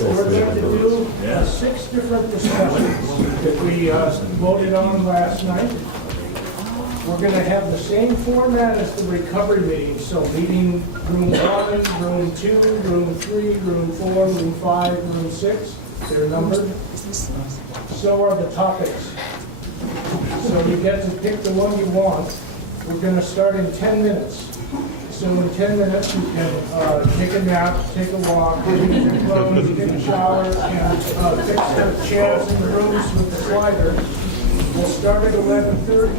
We're going to do 6 different discussions that we voted on last night. We're going to have the same format as the recovery meeting. So meeting room 1, room 2, room 3, room 4, room 5, room 6. They're numbered. So are the topics. So you get to pick the one you want. We're going to start in 10 minutes. So in 10 minutes, you can take a nap, take a walk, change your clothes, get a shower, and fix the chairs in the rooms with the slider. We'll start at 11:30.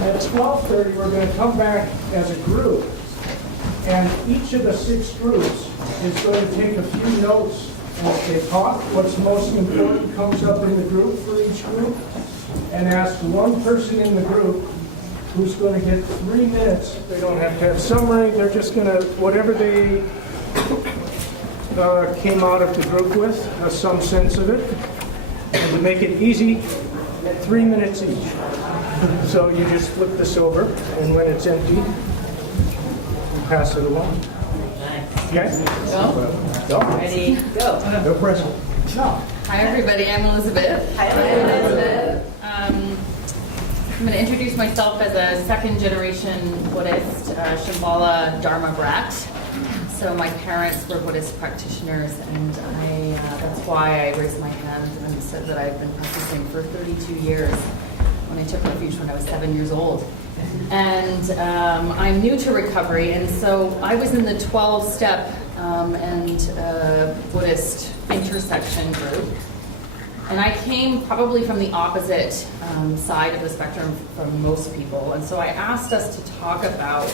At 12:30, we're going to come back as a group. And each of the 6 groups is going to take a few notes as they talk. What's most important comes up in the group for each group. And ask one person in the group who's going to get 3 minutes. They don't have to have summary. They're just going to, whatever they came out of the group with, some sense of it. And to make it easy, 3 minutes each. So you just flip this over, and when it's empty, you pass it along. Okay? Go. Ready? Go. No pressure. No. Hi, everybody. I'm Elizabeth. Hi, Elizabeth. I'm going to introduce myself as a second-generation Buddhist, Shambhala Dharma brat. So my parents were Buddhist practitioners, and that's why I raised my hand and said that I've been practicing for 32 years. When I took refuge when I was 7 years old. And I'm new to recovery, and so I was in the 12-step and Buddhist intersection group. And I came probably from the opposite side of the spectrum from most people. And so I asked us to talk about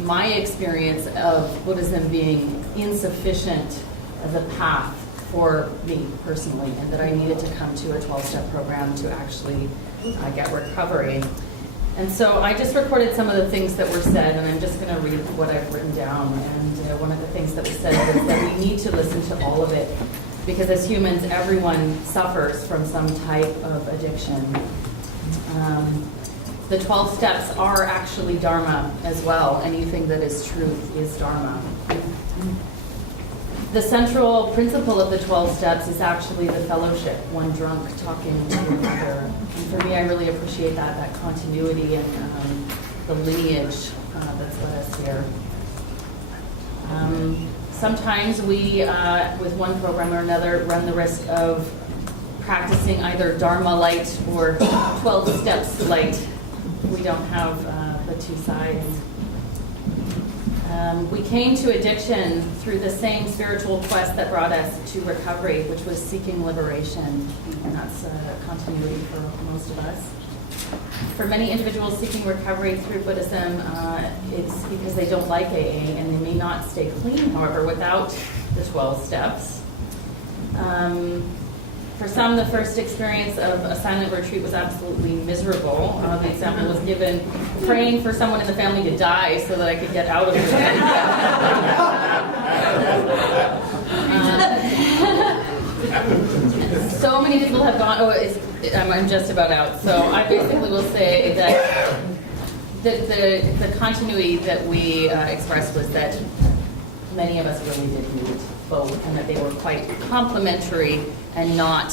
my experience of Buddhism being insufficient as a path for me personally, and that I needed to come to a 12-step program to actually get recovery. And so I just recorded some of the things that were said, and I'm just going to read what I've written down. And one of the things that was said was that we need to listen to all of it, because as humans, everyone suffers from some type of addiction. The 12 steps are actually Dharma as well. Anything that is truth is Dharma. The central principle of the 12 steps is actually the fellowship, one drunk talking to another. And for me, I really appreciate that continuity and the lineage that's led us here. Sometimes we, with one program or another, run the risk of practicing either Dharma light or 12 steps light. We don't have the two sides. We came to addiction through the same spiritual quest that brought us to recovery, which was seeking liberation, and that's a continuity for most of us. For many individuals seeking recovery through Buddhism, it's because they don't like AA, and they may not stay clean, however, without the 12 steps. For some, the first experience of a silent retreat was absolutely miserable. The example was given, praying for someone in the family to die so that I could get out of it. So many people have gone, I'm just about out. So I basically will say that the continuity that we expressed was that many of us really did need both, and that they were quite complementary and not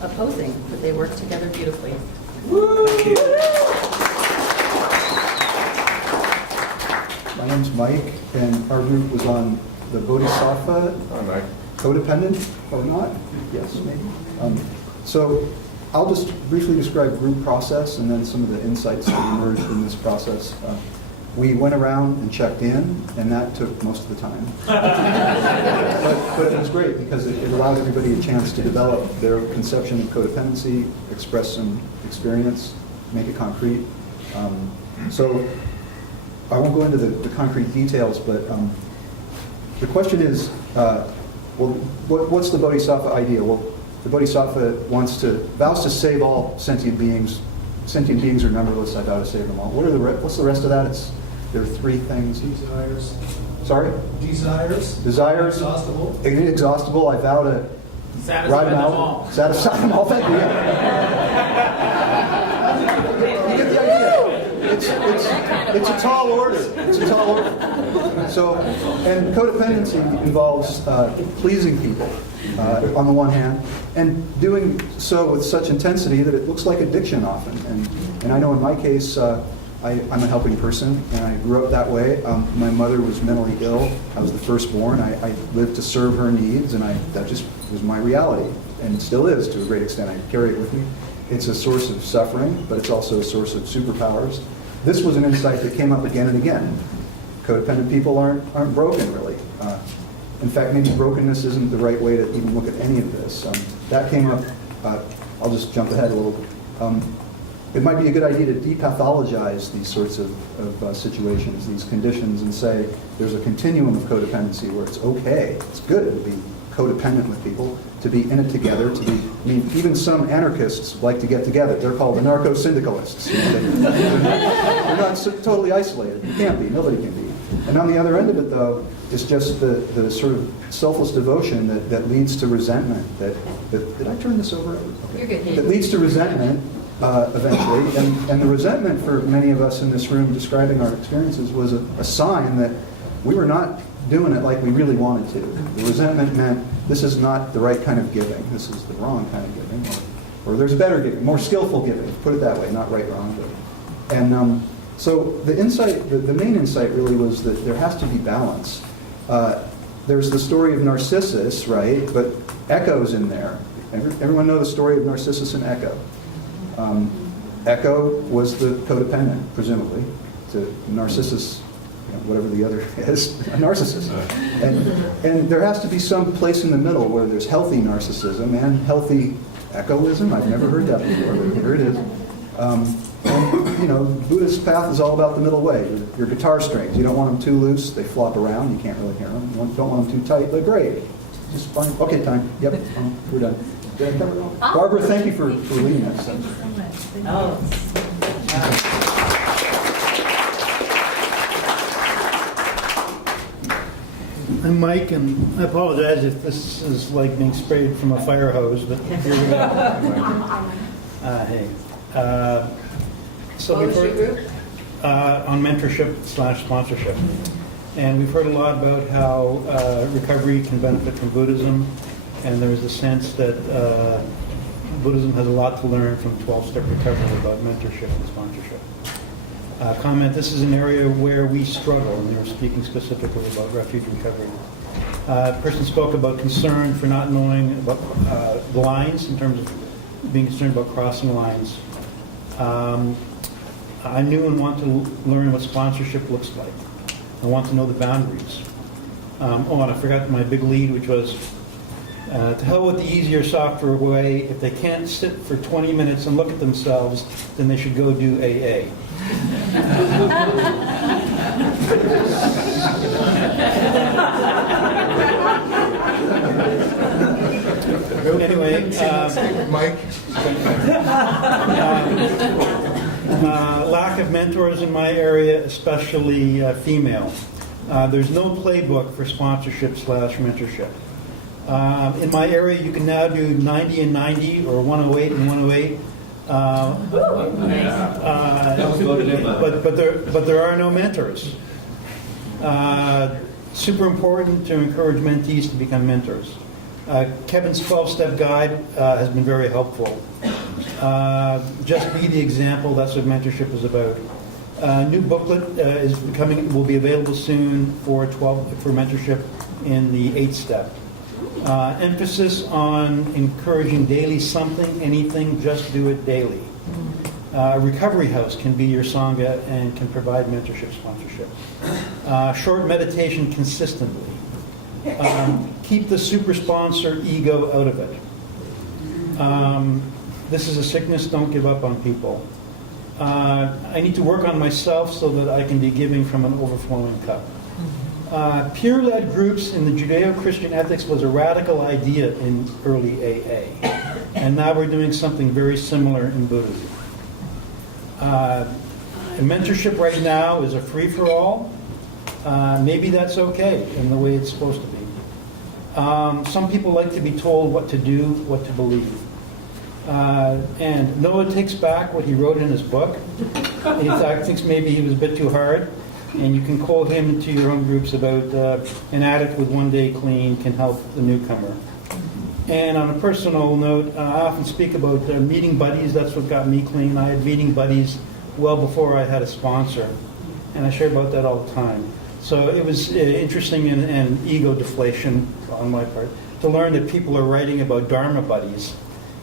opposing, but they work together beautifully. My name's Mike, and our group was on the Bodhisattva. Codependent or not? Yes, maybe. So I'll just briefly describe group process and then some of the insights that emerged in this process. We went around and checked in, and that took most of the time. but it was great because it allowed everybody a chance to develop their conception of codependency, express some experience, make it concrete. So I won't go into the concrete details, but the question is, what's the Bodhisattva idea? Well, the Bodhisattva vows to save all sentient beings. Sentient beings are numberless. I vow to save them all. What's the rest of that? There are 3 things. Desires. Sorry? Desires. Inexhaustible. Inexhaustible. I vow to ride them out. Satisfy them all. Thank you. You get the idea. It's a tall order. It's a tall order. So, and codependency involves pleasing people on the one hand, and doing so with such intensity that it looks like addiction often. And I know in my case, I'm a helping person, and I grew up that way. My mother was mentally ill. I was the firstborn. I lived to serve her needs, and that just was my reality, and still is to a great extent. I carry it with me. It's a source of suffering, but it's also a source of superpowers. This was an insight that came up again and again. Codependent people aren't broken, really. In fact, maybe brokenness isn't the right way to even look at any of this. That came up, I'll just jump ahead a little. It might be a good idea to depathologize these sorts of situations, these conditions, and say there's a continuum of codependency where it's okay, it's good to be codependent with people, to be in it together, even some anarchists like to get together. They're called anarcho-syndicalists. They're not totally isolated. You can't be. Nobody can be. And on the other end of it, though, is just the sort of selfless devotion that leads to resentment. Did I turn this over? Okay. You're good. That leads to resentment eventually. And the resentment for many of us in this room describing our experiences was a sign that we were not doing it like we really wanted to. The resentment meant this is not the right kind of giving. This is the wrong kind of giving. Or there's better giving, more skillful giving. Put it that way, not right, wrong. And so the insight, the main insight really was that there has to be balance. There's the story of Narcissus, right? But Echo's in there. Everyone know the story of Narcissus and Echo. Echo was the codependent, presumably, to Narcissus, whatever the other is, a narcissist. And there has to be some place in the middle where there's healthy narcissism and healthy echoism. I've never heard that before, but here it is. And, Buddhist path is all about the middle way. Your guitar strings, you don't want them too loose, they flop around, you can't really hear them. You don't want them too tight, they're great. Just fine. Okay, time. Yep, we're done. Did I cover it all? Barbara, thank you for leading us. Thank you so much. I'm Mike, and I apologize if this is like being sprayed from a fire hose, but here we go. Hey. So we've heard on mentorship/sponsorship. And we've heard a lot about how recovery can benefit from Buddhism, and there's a sense that Buddhism has a lot to learn from 12-step recovery about mentorship and sponsorship. Comment, this is an area where we struggle, and they were speaking specifically about refuge recovery. A person spoke about concern for not knowing about the lines, in terms of being concerned about crossing lines. I knew and want to learn what sponsorship looks like. I want to know the boundaries. And I forgot my big lead, which was, to hell with the easier, softer way. If they can't sit for 20 minutes and look at themselves, then they should go do AA. Anyway, Mike? Lack of mentors in my area, especially female. There's no playbook for sponsorship/mentorship. In my area, you can now do 90 and 90 or 108 and 108. But there are no mentors. Super important to encourage mentees to become mentors. Kevin's 12-step guide has been very helpful. Just be the example. That's what mentorship is about. New booklet will be available soon for mentorship in the 8th step. Emphasis on encouraging daily something, anything, just do it daily. Recovery House can be your sangha and can provide mentorship sponsorship. Short meditation consistently. Keep the super sponsor ego out of it. This is a sickness, don't give up on people. I need to work on myself so that I can be giving from an overflowing cup. Peer-led groups in the Judeo-Christian ethics was a radical idea in early AA. And now we're doing something very similar in Buddhism. Mentorship right now is a free-for-all. Maybe that's okay in the way it's supposed to be. Some people like to be told what to do, what to believe. And Noah takes back what he wrote in his book. In fact, thinks maybe he was a bit too hard. And you can quote him into your own groups about an addict with one day clean can help the newcomer. And on a personal note, I often speak about meeting buddies. That's what got me clean. I had meeting buddies well before I had a sponsor. And I share about that all the time. So it was interesting and ego deflation on my part to learn that people are writing about Dharma buddies.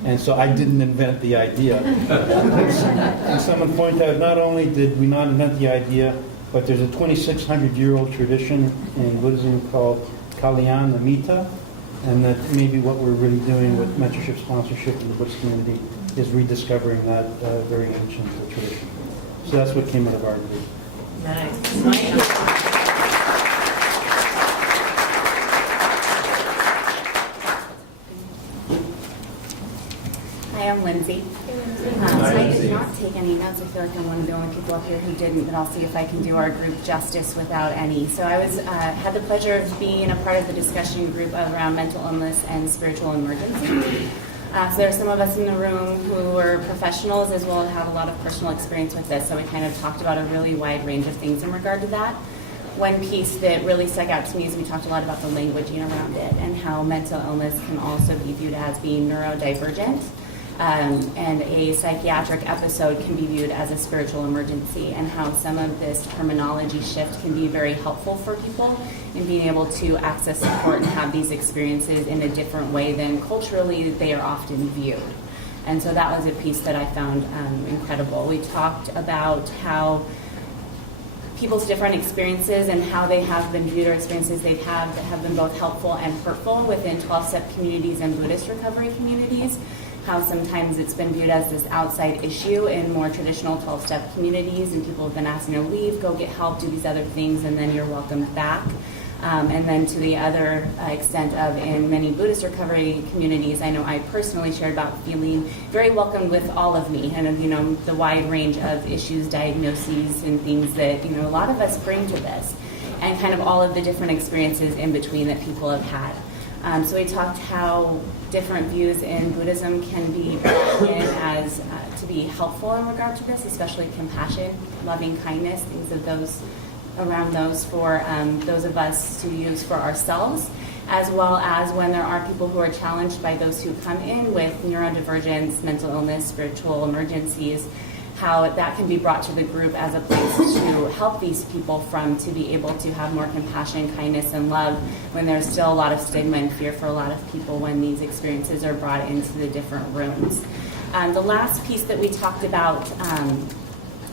And so I didn't invent the idea. And someone pointed out, not only did we not invent the idea, but there's a 2,600-year-old tradition in Buddhism called Kalyana Mitta, and that maybe what we're really doing with mentorship sponsorship in the Buddhist community is rediscovering that very ancient tradition. So that's what came out of our group. Nice. Hi, I'm Lindsay. I did not take any notes. I feel like I'm one of the only people up here who didn't, but I'll see if I can do our group justice without any. So I had the pleasure of being a part of the discussion group around mental illness and spiritual emergency. So there are some of us in the room who were professionals as well as have a lot of personal experience with this. So we kind of talked about a really wide range of things in regard to that. One piece that really stuck out to me is we talked a lot about the languaging around it and how mental illness can also be viewed as being neurodivergent. And a psychiatric episode can be viewed as a spiritual emergency, and how some of this terminology shift can be very helpful for people in being able to access support and have these experiences in a different way than culturally they are often viewed. And so that was a piece that I found incredible. We talked about how people's different experiences and how they have been viewed, or experiences they've had that have been both helpful and hurtful within 12-step communities and Buddhist recovery communities. How sometimes it's been viewed as this outside issue in more traditional 12-step communities, and people have been asked, leave, go get help, do these other things, and then you're welcomed back. And then to the other extent of in many Buddhist recovery communities, I know I personally shared about feeling very welcomed with all of me, and the wide range of issues, diagnoses, and things that a lot of us bring to this, and kind of all of the different experiences in between that people have had. So we talked how different views in Buddhism can be brought in as to be helpful in regard to this, especially compassion, loving kindness, things of those around those for those of us to use for ourselves, as well as when there are people who are challenged by those who come in with neurodivergence, mental illness, spiritual emergencies, how that can be brought to the group as a place to help these people to be able to have more compassion, kindness, and love when there's still a lot of stigma and fear for a lot of people when these experiences are brought into the different rooms. The last piece that we talked about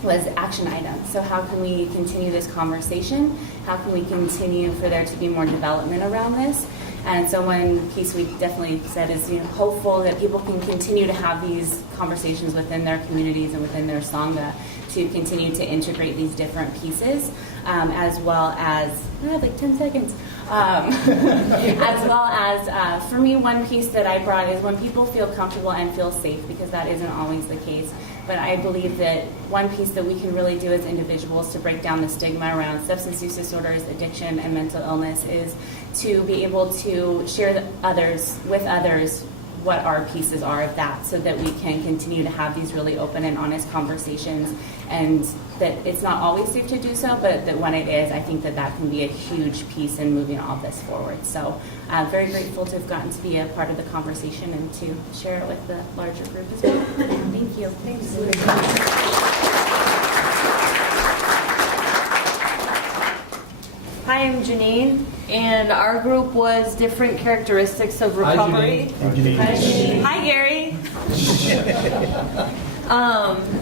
was action items. So how can we continue this conversation? How can we continue for there to be more development around this? And so one piece we definitely said is, hopeful that people can continue to have these conversations within their communities and within their Sangha to continue to integrate these different pieces, as well as, I have like 10 seconds, as well as, for me, one piece that I brought is when people feel comfortable and feel safe, because that isn't always the case. But I believe that one piece that we can really do as individuals to break down the stigma around substance use disorders, addiction, and mental illness is to be able to share with others what our pieces are of that, so that we can continue to have these really open and honest conversations, and that it's not always safe to do so, but that when it is, I think that can be a huge piece in moving all this forward. So I'm very grateful to have gotten to be a part of the conversation and to share it with the larger group as well. Thank you. Thanks. Hi, I'm Janine, and our group was different characteristics of recovery. Hi, Gary.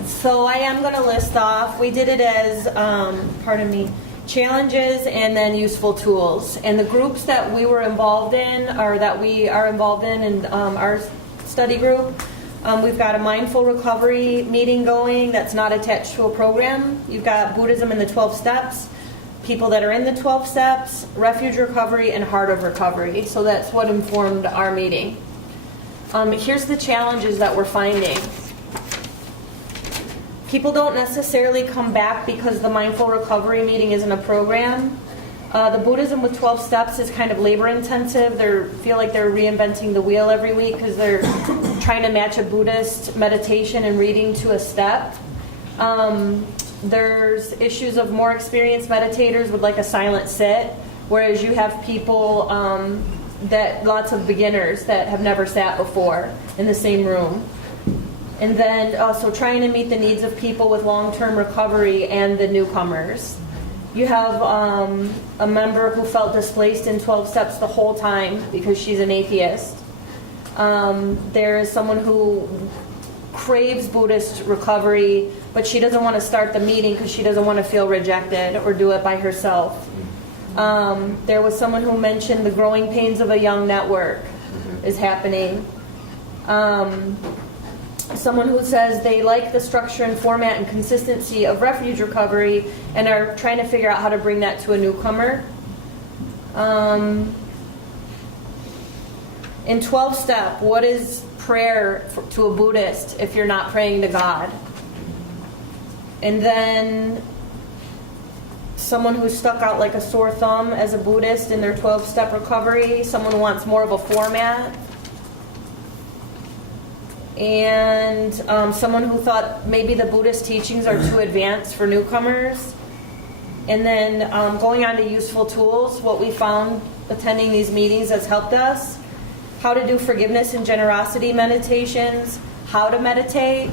So I am going to list off, we did it as, challenges and then useful tools. And the groups that we were involved in, or that we are involved in our study group, we've got a mindful recovery meeting going that's not attached to a program. You've got Buddhism in the 12 steps, people that are in the 12 steps, refuge recovery, and heart of recovery. So that's what informed our meeting. Here's the challenges that we're finding. People don't necessarily come back because the mindful recovery meeting isn't a program. The Buddhism with 12 steps is kind of labor intensive. They feel like they're reinventing the wheel every week because they're trying to match a Buddhist meditation and reading to a step. There's issues of more experienced meditators would like a silent sit, whereas you have people that lots of beginners that have never sat before in the same room. And then also trying to meet the needs of people with long-term recovery and the newcomers. You have a member who felt displaced in 12 steps the whole time because she's an atheist. There is someone who craves Buddhist recovery, but she doesn't want to start the meeting because she doesn't want to feel rejected or do it by herself. There was someone who mentioned the growing pains of a young network is happening. Someone who says they like the structure and format and consistency of refuge recovery and are trying to figure out how to bring that to a newcomer. In 12-step, what is prayer to a Buddhist if you're not praying to God? And then someone who's stuck out like a sore thumb as a Buddhist in their 12-step recovery. Someone who wants more of a format. And someone who thought maybe the Buddhist teachings are too advanced for newcomers. And then going on to useful tools, what we found attending these meetings has helped us. How to do forgiveness and generosity meditations, how to meditate,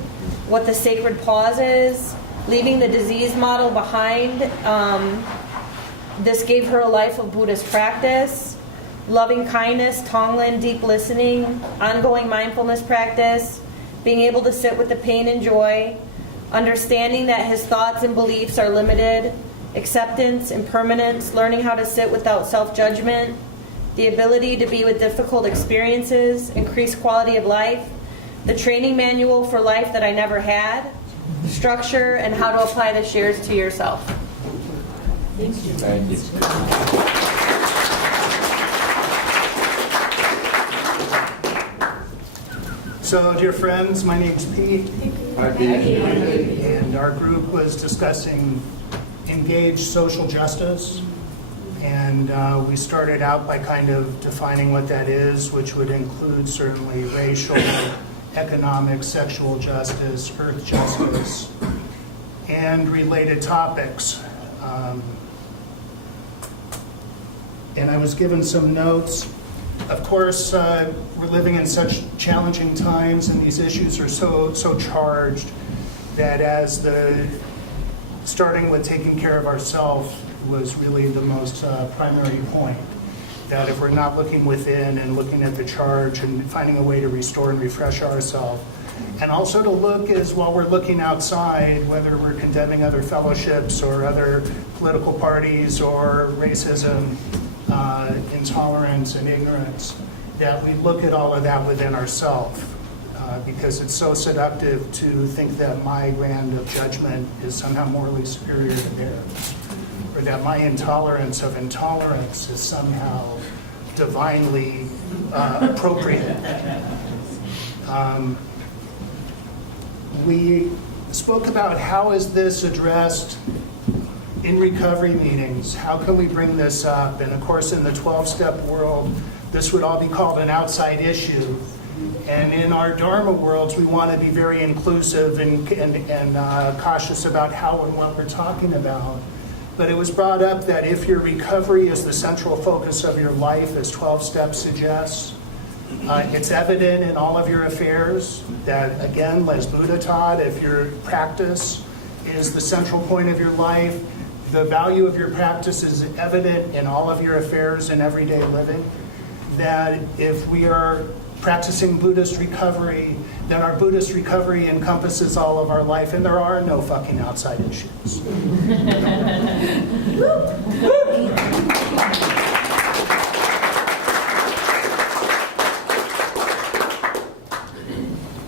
what the sacred pause is, leaving the disease model behind. This gave her a life of Buddhist practice. Loving kindness, Tonglen, deep listening, ongoing mindfulness practice, being able to sit with the pain and joy, understanding that his thoughts and beliefs are limited, acceptance, impermanence, learning how to sit without self-judgment, the ability to be with difficult experiences, increased quality of life, the training manual for life that I never had, structure, and how to apply the shares to yourself. Thank you. So, dear friends, my name's Pete. Hi, Pete. And our group was discussing engaged social justice. And we started out by kind of defining what that is, which would include certainly racial, economic, sexual justice, earth justice, and related topics. And I was given some notes. Of course, we're living in such challenging times, and these issues are so charged that as starting with taking care of ourselves was really the most primary point. That if we're not looking within and looking at the charge and finding a way to restore and refresh ourselves, and also to look as while we're looking outside, whether we're condemning other fellowships or other political parties or racism, intolerance and ignorance, that we look at all of that within ourselves, because it's so seductive to think that my brand of judgment is somehow morally superior to theirs, or that my intolerance of intolerance is somehow divinely appropriate. We spoke about how is this addressed in recovery meetings. How can we bring this up? And of course, in the 12-step world, this would all be called an outside issue. And in our Dharma worlds, we want to be very inclusive and cautious about how and what we're talking about. But it was brought up that if your recovery is the central focus of your life, as 12 steps suggests, it's evident in all of your affairs that, again, as Buddha taught, if your practice is the central point of your life, the value of your practice is evident in all of your affairs and everyday living. That if we are practicing Buddhist recovery, then our Buddhist recovery encompasses all of our life, and there are no fucking outside issues.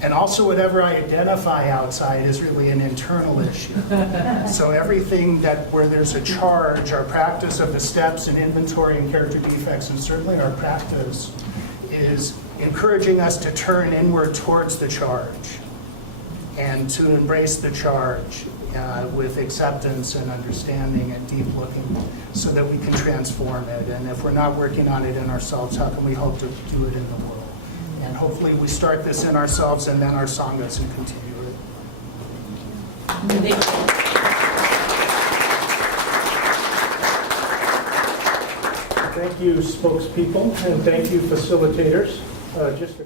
And also whatever I identify outside is really an internal issue. So everything where there's a charge, our practice of the steps and inventory and character defects, and certainly our practice, is encouraging us to turn inward towards the charge and to embrace the charge with acceptance and understanding and deep looking so that we can transform it. And if we're not working on it in ourselves, how can we hope to do it in the world? And hopefully we start this in ourselves and then our sanghas and continue it. Thank you, spokespeople, and thank you, facilitators. Just a